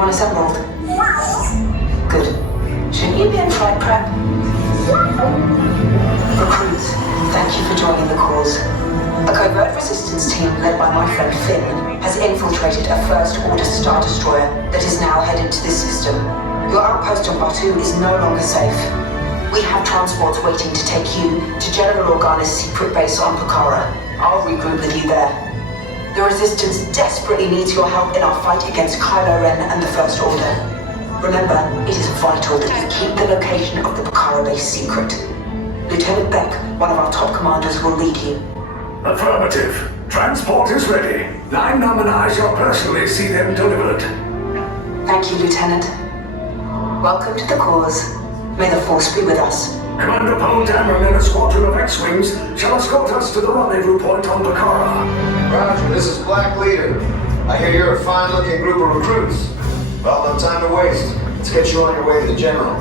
everyone assembled? Good. Shouldn't you be in flight prep? Recruits, thank you for joining the cause. A covert resistance team led by my friend Finn has infiltrated a First-Order Star Destroyer that is now headed to this system. Your outpost on Batu is no longer safe. We have transports waiting to take you to General Organa's secret base on Pucara. I'll regroup with you there. The Resistance desperately needs your help in our fight against Kylo Ren and the First Order. Remember, it is vital that you keep the location of the Pucara base secret. Lieutenant Beck, one of our top commanders, will lead you. Affirmative. Transport is ready. Line Numb and I shall personally see them delivered. Thank you, Lieutenant. Welcome to the cause. May the Force be with us. Commander Poe Dameron and a squadron of X-Wings shall escort us to the rendezvous point on Pucara. Roger, this is Black Leader. I hear you're a fine-looking group of recruits. Well, no time to waste. Let's get you on your way to the General.